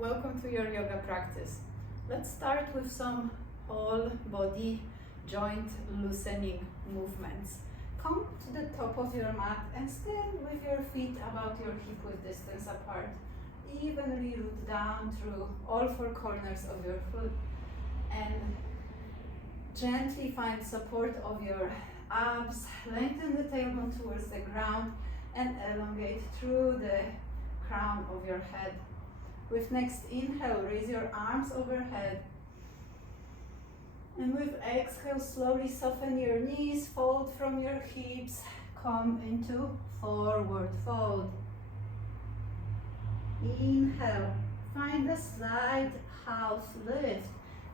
Welcome to your yoga practice. Let's start with some whole body joint loosening movements. Come to the top of your mat and stand with your feet about your hip width distance apart. Evenly root down through all four corners of your foot and gently find support of your abs. Lengthen the tailbone towards the ground and elongate through the crown of your head. With next inhale, raise your arms overhead. And with exhale, slowly soften your knees, fold from your hips, come into forward fold. Inhale, find a slight half lift.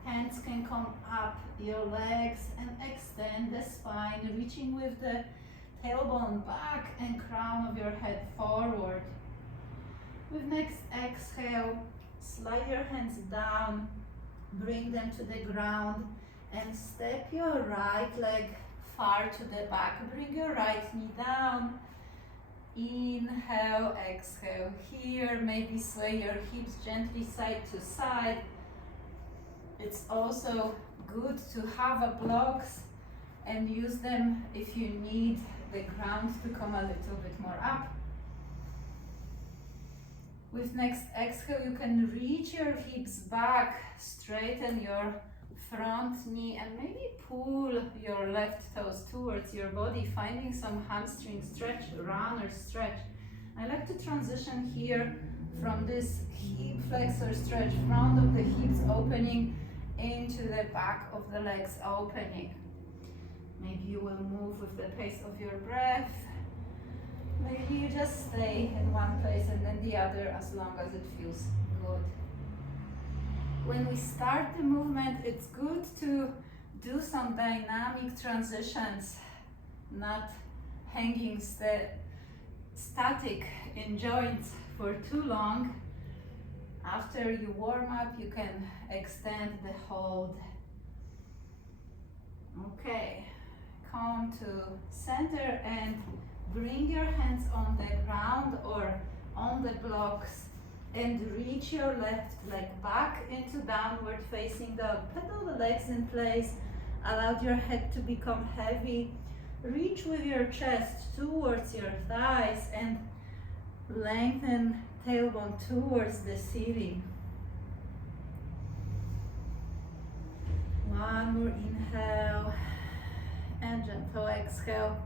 Hands can come up your legs and extend the spine, reaching with the tailbone back and crown of your head forward. With next exhale, slide your hands down, bring them to the ground and step your right leg far to the back. Bring your right knee down. Inhale, exhale here. Maybe sway your hips gently side to side. It's also good to have a blocks and use them if you need the ground to come a little bit more up. With next exhale, you can reach your hips back, straighten your front knee and maybe pull your left toes towards your body, finding some hamstring stretch, runner stretch. I like to transition here from this hip flexor stretch, front of the hips opening into the back of the legs opening. Maybe you will move with the pace of your breath. Maybe you just stay in one place and then the other as long as it feels good. When we start the movement, it's good to do some dynamic transitions, not hanging static in joints for too long. After you warm up, you can extend the hold. Okay, come to center and bring your hands on the ground or on the blocks and reach your left leg back into downward facing dog. Pedal the legs in place, allow your head to become heavy. Reach with your chest towards your thighs and lengthen tailbone towards the ceiling. One more inhale and gentle exhale.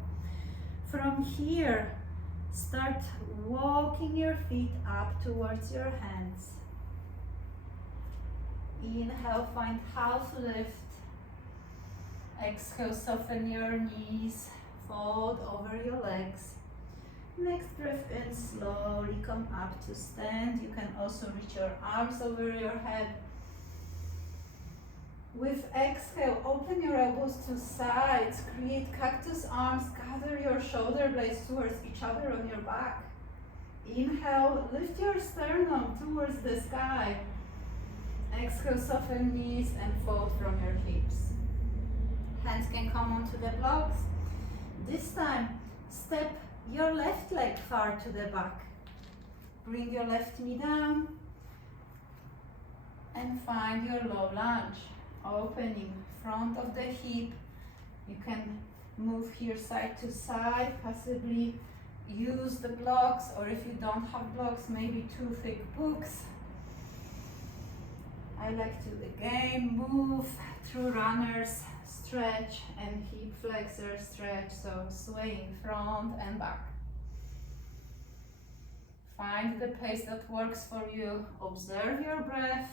From here, start walking your feet up towards your hands. Inhale, find half lift. Exhale, soften your knees, fold over your legs. Next breath in, slowly come up to stand. You can also reach your arms over your head. With exhale, open your elbows to sides, create cactus arms, gather your shoulder blades towards each other on your back. Inhale, lift your sternum towards the sky. Exhale, soften knees and fold from your hips. Hands can come onto the blocks. This time, step your left leg far to the back. Bring your left knee down and find your low lunge. Opening front of the hip. You can move here side to side, possibly use the blocks, or if you don't have blocks, maybe two thick books. I like to again move through runners, stretch and hip flexor stretch, so swaying front and back. Find the pace that works for you. Observe your breath.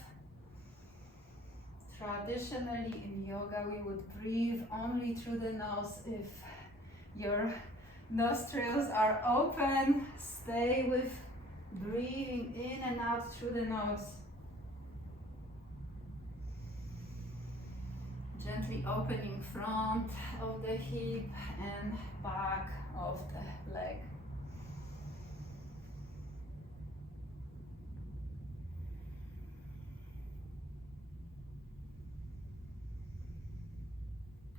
Traditionally in yoga, we would breathe only through the nose. If your nostrils are open, stay with breathing in and out through the nose. Gently opening front of the hip and back of the leg.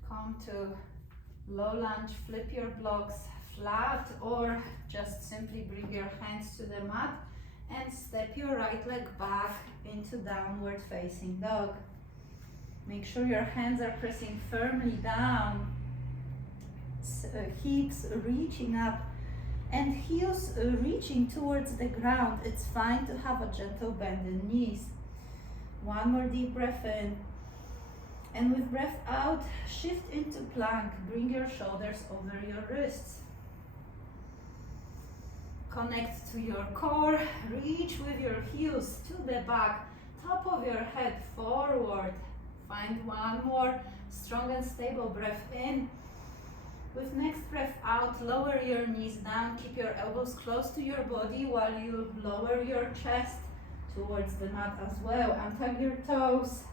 Come to low lunge, flip your blocks flat or just simply bring your hands to the mat And step your right leg back into downward facing dog. Make sure your hands are pressing firmly down, hips reaching up and heels reaching towards the ground. It's fine to have a gentle bend in knees. One more deep breath in. And with breath out, shift into plank. Bring your shoulders over your wrists. Connect to your core. Reach with your heels to the back. Top of your head forward. Find one more strong and stable breath in. With next breath out, lower your knees down. Keep your elbows close to your body while you lower your chest towards the mat as well. Untug your toes.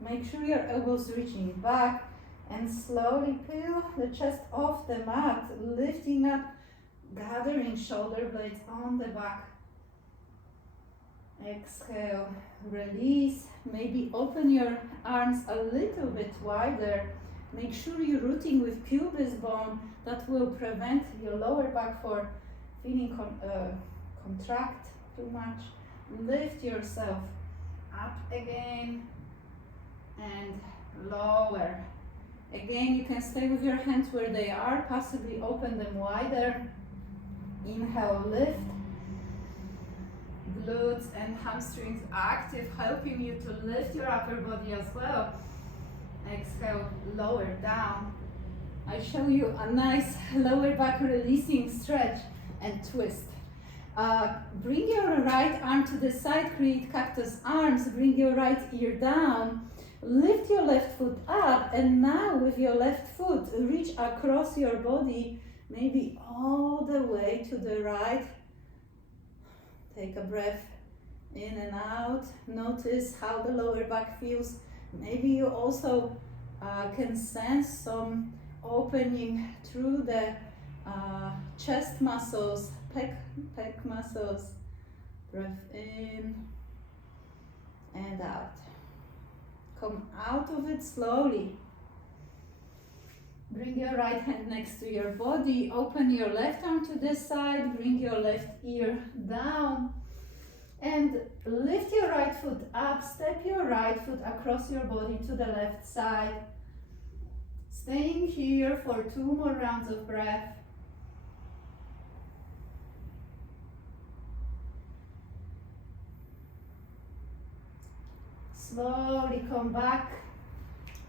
Make sure your elbows reaching back and slowly peel the chest off the mat, lifting up, gathering shoulder blades on the back. Exhale, release. Maybe open your arms a little bit wider. Make sure you're rooting with pubis bone. That will prevent your lower back for feeling contract too much. Lift yourself up again and lower. Again, you can stay with your hands where they are, possibly open them wider. Inhale, lift. Glutes and hamstrings active, helping you to lift your upper body as well. Exhale, lower down. I show you a nice lower back releasing stretch and twist. Bring your right arm to the side, create cactus arms. Bring your right ear down. Lift your left foot up, and now with your left foot, reach across your body, maybe all the way to the right. Take a breath in and out. Notice how the lower back feels. Maybe you also can sense some opening through the chest muscles, pec muscles. Breath in and out. Come out of it slowly. Bring your right hand next to your body. Open your left arm to this side. Bring your left ear down. And lift your right foot up. Step your right foot across your body to the left side. Staying here for 2 more rounds of breath. Slowly come back.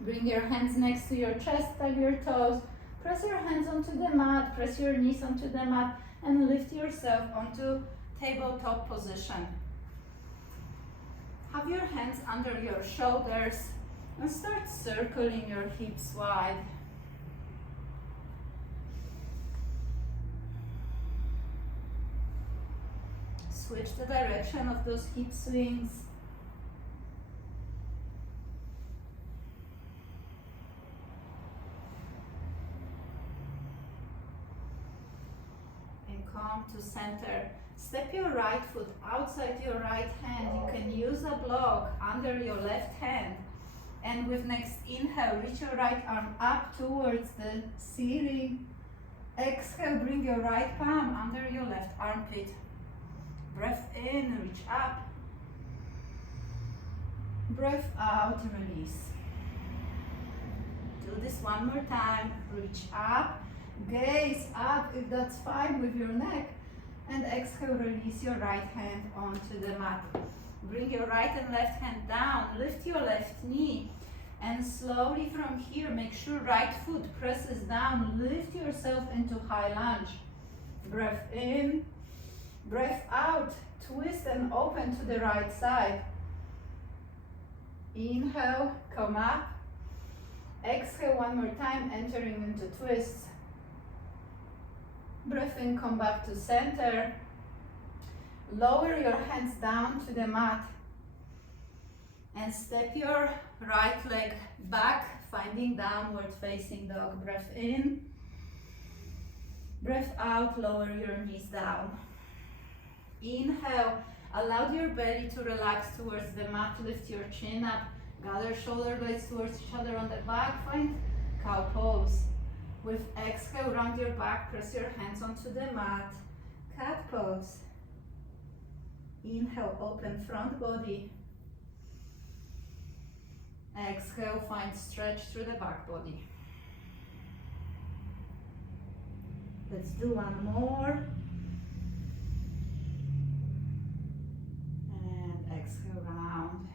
Bring your hands next to your chest, tug your toes. Press your hands onto the mat, press your knees onto the mat, and lift yourself onto tabletop position. Have your hands under your shoulders and start circling your hips wide. Switch the direction of those hip swings. Come to center. Step your right foot outside your right hand. You can use a block under your left hand. And with next inhale, reach your right arm up towards the ceiling. Exhale, bring your right palm under your left armpit. Breath in, reach up. Breath out, release. Do this one more time. Reach up. Gaze up if that's fine with your neck, and exhale, release your right hand onto the mat. Bring your right and left hand down, lift your left knee, and slowly from here, make sure right foot presses down, lift yourself into high lunge. Breath in, breath out, twist and open to the right side. Inhale, come up. Exhale one more time, entering into twist. Breath in, come back to center. Lower your hands down to the mat. And step your right leg back, finding downward facing dog. Breath in. Breath out, lower your knees down. Inhale, allow your belly to relax towards the mat. Lift your chin up. Gather shoulder blades towards each other on the back. Find cow pose. With exhale, round your back, press your hands onto the mat. Cat pose. Inhale, open front body. Exhale, find stretch through the back body. Let's do one more. And exhale, round.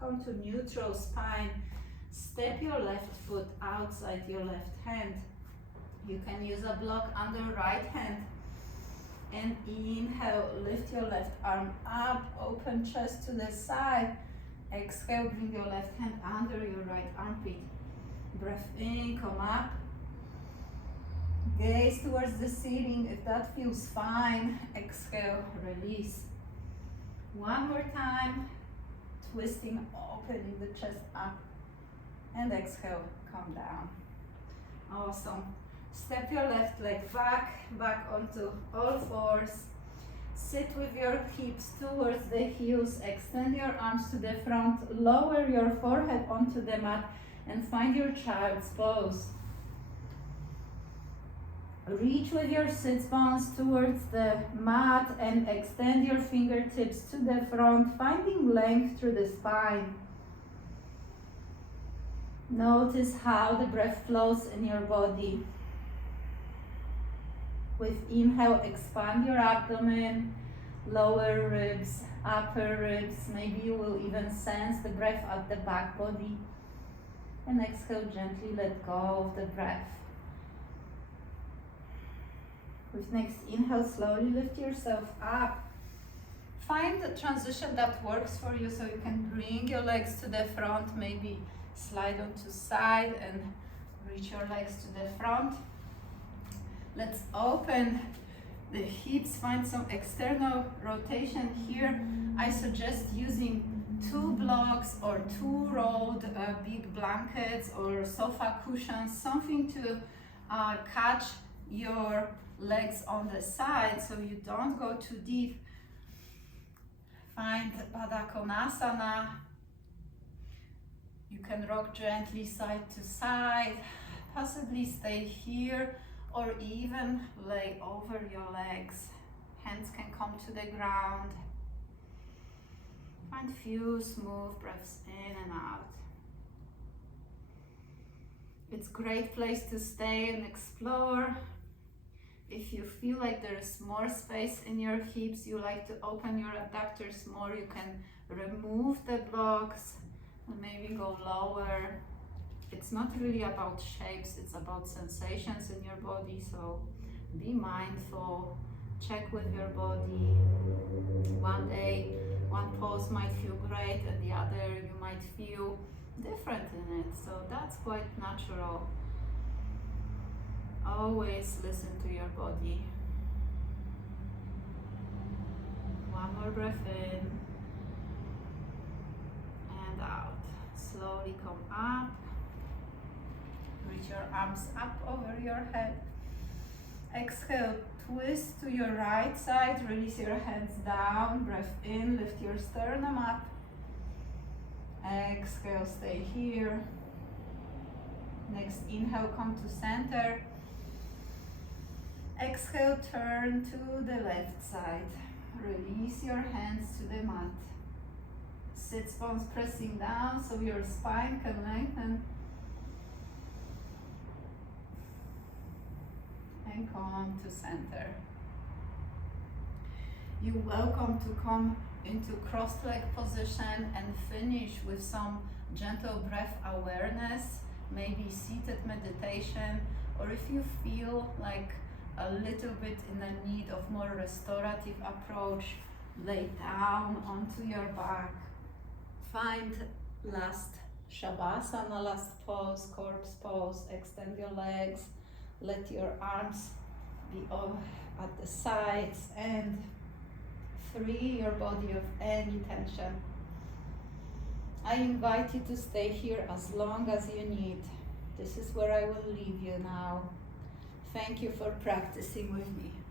Come to neutral spine. Step your left foot outside your left hand. You can use a block under right hand. And inhale, lift your left arm up, open chest to the side. Exhale, bring your left hand under your right armpit. Breath in, come up. Gaze towards the ceiling if that feels fine. Exhale, release. One more time. Twisting, opening the chest up. And exhale, come down. Awesome. Step your left leg back onto all fours. Sit with your hips towards the heels. Extend your arms to the front. Lower your forehead onto the mat and find your child's pose. Reach with your sit bones towards the mat and extend your fingertips to the front, finding length through the spine. Notice how the breath flows in your body. With inhale, expand your abdomen, lower ribs, upper ribs. Maybe you will even sense the breath at the back body. And exhale, gently let go of the breath. With next inhale, slowly lift yourself up. Find the transition that works for you, so you can bring your legs to the front, maybe slide onto side and reach your legs to the front. Let's open the hips, find some external rotation here. I suggest using 2 blocks or 2 rolled big blankets or sofa cushions, something to catch your legs on the side so you don't go too deep. Find Baddha Konasana. You can rock gently side to side, possibly stay here or even lay over your legs. Hands can come to the ground. Find few smooth breaths in and out. It's a great place to stay and explore. If you feel like there is more space in your hips, you like to open your adductors more, you can remove the blocks and maybe go lower. It's not really about shapes, it's about sensations in your body, so be mindful, check with your body. One day, one pose might feel great and the other you might feel different in it, so that's quite natural. Always listen to your body. One more breath in and out. Slowly come up. Reach your arms up over your head. Exhale, twist to your right side. Release your hands down. Breath in, lift your sternum up. Exhale, stay here. Next inhale, come to center. Exhale, turn to the left side. Release your hands to the mat. Sit bones pressing down so your spine can lengthen. And come to center. You're welcome to come into crossed leg position and finish with some gentle breath awareness, maybe seated meditation, or if you feel like a little bit in the need of more restorative approach, lay down onto your back. Find last Shavasana, last pose, corpse pose. Extend your legs, let your arms be at the sides and free your body of any tension. I invite you to stay here as long as you need. This is where I will leave you now. Thank you for practicing with me.